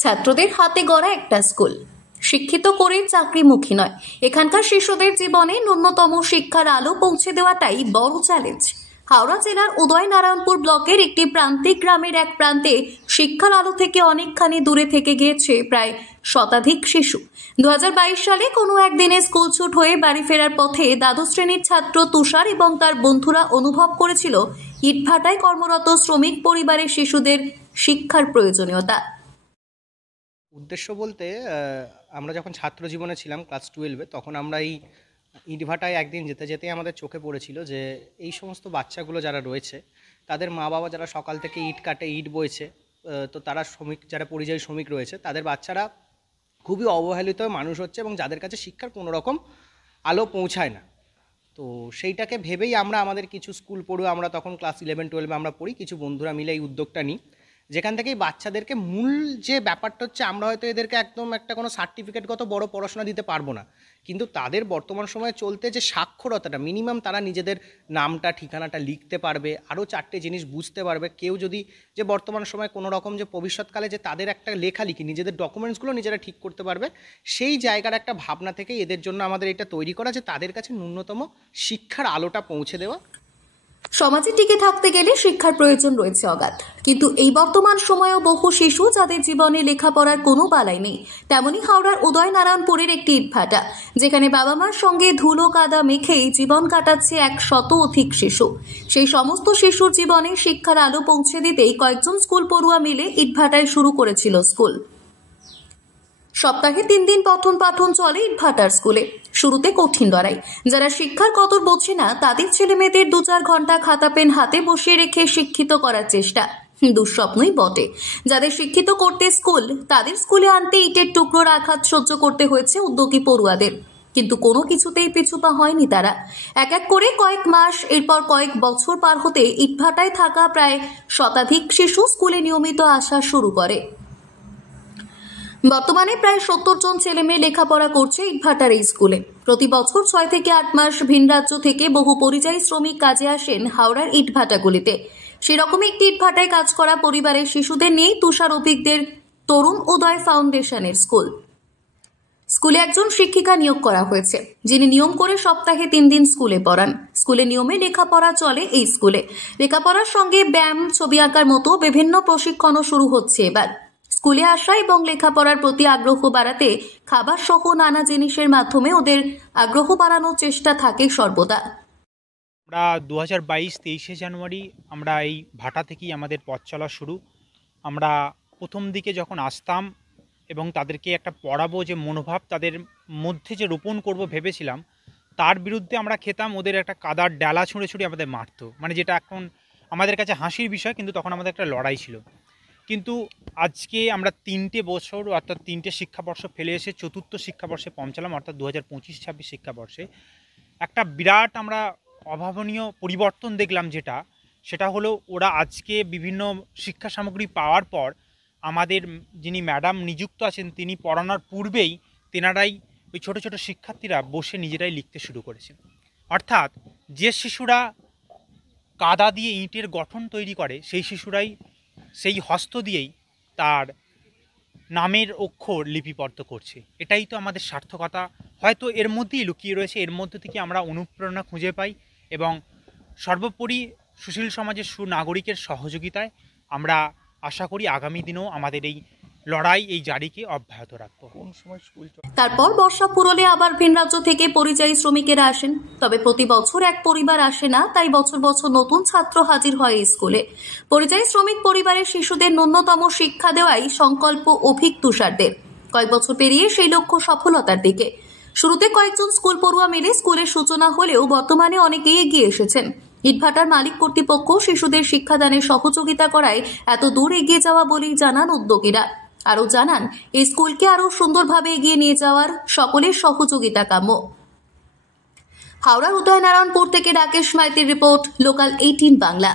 ছাত্রদের হাতে গড়া একটা স্কুল, শিক্ষিত করে চাকরিমুখী নয়। এখানকার শিশুদের জীবনে ন্যূনতম শিক্ষার আলো পৌঁছে দেওয়াটাই বড় চ্যালেঞ্জ। হাওড়া জেলার উদয়নারায়ণপুর ব্লকের একটি প্রান্তিক গ্রামের এক প্রান্তে শিক্ষার আলো থেকে অনেকখানি দূরে থেকে গিয়েছে প্রায় শতাধিক শিশু। 2022 সালে কোনো একদিনে স্কুল ছুট হয়ে বাড়ি ফেরার পথে দ্বাদশ শ্রেণীর ছাত্র তুষার এবং তার বন্ধুরা অনুভব করেছিল ইটভাটায় কর্মরত শ্রমিক পরিবারের শিশুদের শিক্ষার প্রয়োজনীয়তা। উদ্দেশ্য বলতে আমরা যখন ছাত্র জীবনে ছিলাম ক্লাস 12-এ, তখন আমরা এই ইটভাটায় একদিন যেতে যেতেই আমাদের চোখে পড়েছিল যে এই সমস্ত বাচ্চাগুলো যারা রয়েছে তাদের মা বাবা যারা সকাল থেকে ইট কাটে, ইট বইছে, তো তারা শ্রমিক, যারা পরিযায়ী শ্রমিক রয়েছে, তাদের বাচ্চারা খুবই অবহেলিত মানুষ হচ্ছে এবং যাদের কাছে শিক্ষার কোনো রকম আলো পৌঁছায় না। তো সেইটাকে ভেবেই আমরা আমাদের কিছু স্কুল পড়ুয়া, আমরা তখন ক্লাস 11-12-এ আমরা পড়ি, কিছু বন্ধুরা মিলে এই উদ্যোগটা নিই, যেখান থেকে বাচ্চাদেরকে মূল যে ব্যাপারটা হচ্ছে, আমরা হয়তো এদেরকে একদম একটা কোনো সার্টিফিকেটগত বড় পড়াশোনা দিতে পারবো না, কিন্তু তাদের বর্তমান সময়ে চলতে যে সাক্ষরতাটা, মিনিমাম তারা নিজেদের নামটা, ঠিকানাটা লিখতে পারবে, আরও 4টে জিনিস বুঝতে পারবে। কেউ যদি যে বর্তমান সময়ে কোনো রকম যে ভবিষ্যৎকালে যে তাদের একটা লেখালেখি, নিজেদের ডকুমেন্টসগুলো নিজেরা ঠিক করতে পারবে, সেই জায়গার একটা ভাবনা থেকে এদের জন্য আমাদের এটা তৈরি করা, যে তাদের কাছে ন্যূনতম শিক্ষার আলোটা পৌঁছে দেওয়া। সমাজে টিকে থাকতে গেলে শিক্ষার প্রয়োজন রয়েছে অগাধ, কিন্তু এই বর্তমান সময়েও বহু শিশু যাদের জীবনে লেখাপড়ার কোনো বালাই নেই। তেমনি হাওড়ার উদয়নারায়ণপুরের একটি ইটভাটা, যেখানে বাবা মার সঙ্গে ধুলো কাদা মেখেই জীবন কাটাচ্ছে 100 অধিক শিশু। সেই সমস্ত শিশুর জীবনে শিক্ষার আলো পৌঁছে দিতেই কয়েকজন স্কুল পড়ুয়া মিলে ইটভাটায় শুরু করেছিল স্কুল। সপ্তাহে 3 দিন পঠন পাঠন চলে ইটভাটার স্কুলে। শুরুতে কঠিন লড়াই, যারা শিক্ষার কদর বোঝে না তাদের ছেলেমেয়েদের 2-4 ঘন্টা খাতা পেন হাতে বসিয়ে রেখে শিক্ষিত করার চেষ্টা দুঃস্বপ্নই বটে। যাদের শিক্ষিত করতে স্কুল, তাদের স্কুলে আনতে ইটের টুকরোর আঘাত সহ্য করতে হয়েছে উদ্যোগী পড়ুয়াদের, কিন্তু কোনো কিছুতেই পিছুপা হয়নি তারা। এক এক করে কয়েক মাস, এরপর কয়েক বছর পার হতে ইটভাটায় থাকা প্রায় শতাধিক শিশু স্কুলে নিয়মিত আসা শুরু করে। বর্তমানে প্রায় 70 জন ছেলে মেয়ে লেখাপড়া করছে ইটভাটার এই স্কুলে। প্রতি বছর 6 থেকে 8 মাস ভিন রাজ্য থেকে বহু পরিযায়ী শ্রমিক কাজে আসেন হাওড়ার ইটভাটাগুলিতে। সেরকম একটি ইটভাটায় কাজ করা পরিবারের শিশুদের নিয়েই তুষার অভিজ্ঞদের তরুণ উদয় ফাউন্ডেশনের স্কুল। স্কুলে একজন শিক্ষিকা নিয়োগ করা হয়েছে, যিনি নিয়ম করে সপ্তাহে 3 দিন স্কুলে পড়ান। স্কুলে নিয়মে লেখাপড়া চলে এই স্কুলে। লেখাপড়ার সঙ্গে ব্যায়াম, ছবি আঁকার মতো বিভিন্ন প্রশিক্ষণও শুরু হচ্ছে এবার। স্কুলে আসা এবং লেখাপড়ার প্রতি আগ্রহ বাড়াতে খাবার সহ নানা জিনিসের মাধ্যমে ওদের আগ্রহ বাড়ানোর চেষ্টা থাকে সর্বদা। আমরা 2022-23 জানুয়ারি আমরা এই ভাটা থেকেই আমাদের পথ চলা শুরু। আমরা প্রথম দিকে যখন আসতাম এবং তাদেরকে একটা পড়াবো, যে মনোভাব তাদের মধ্যে যে রোপণ করব ভেবেছিলাম, তার বিরুদ্ধে আমরা খেতাম ওদের একটা কাদার ডালা ছুঁড়ে ছুঁড়ে আমাদের মারতো, মানে যেটা এখন আমাদের কাছে হাসির বিষয়, কিন্তু তখন আমাদের একটা লড়াই ছিল। কিন্তু আজকে আমরা 3টে বছর, অর্থাৎ 3টে শিক্ষাবর্ষ ফেলে এসে 4র্থ শিক্ষাবর্ষে পৌঁছালাম, অর্থাৎ 2025-26 শিক্ষাবর্ষে। একটা বিরাট আমরা অভাবনীয় পরিবর্তন দেখলাম, সেটা হলো ওরা আজকে বিভিন্ন শিক্ষা সামগ্রী পাওয়ার পর আমাদের যিনি ম্যাডাম নিযুক্ত আছেন, তিনি পড়ানোর পূর্বেই তেনারাই ওই ছোটো ছোটো শিক্ষার্থীরা বসে নিজেরাই লিখতে শুরু করেছে। অর্থাৎ যে শিশুরা কাদা দিয়ে ইঁটের গঠন তৈরি করে, সেই শিশুরাই সেই হস্ত দিয়েই তার নামের অক্ষর লিপিবদ্ধ করছে। এটাই তো আমাদের সার্থকতা, হয়তো এর মধ্যেই লুকিয়ে রয়েছে। এর মধ্যে থেকে আমরা অনুপ্রেরণা খুঁজে পাই এবং সর্বোপরি সুশীল সমাজের সুনাগরিকের সহযোগিতায় আমরা আশা করি আগামী দিনেও আমাদের এই লড়াই, এই জারিকে অব্যাহত রাখবো। তারপর বর্ষা পুরলে আবার ভিন রাজ্য থেকে পরিযায়ী শ্রমিকেরা আসেন, তবে প্রতি বছর এক পরিবার আসে না, তাই বছর বছর নতুন ছাত্র হাজির হয় এই স্কুলে। পরিযায়ী শ্রমিক পরিবারের শিশুদের ন্যূনতম শিক্ষা দেওয়াই সংকল্প অভিক তুষারদের। কয়েক বছর পেরিয়ে সেই লক্ষ্য সফলতার দিকে। শুরুতে কয়েকজন স্কুল পড়ুয়া মিলে স্কুলের সূচনা হলেও বর্তমানে অনেকেই এগিয়ে এসেছেন। ইটভাটার মালিক কর্তৃপক্ষ শিশুদের শিক্ষাদানে সহযোগিতা করায় এত দূর এগিয়ে যাওয়া বলেই জানান উদ্যোগীরা। আরও জানান, এই স্কুলকে আরও সুন্দরভাবে এগিয়ে নিয়ে যাওয়ার সকলের সহযোগিতা কাম্য। হাওড়ার উদয়নারায়ণপুর থেকে রাকেশ মাইতির রিপোর্ট, লোকাল 18 বাংলা।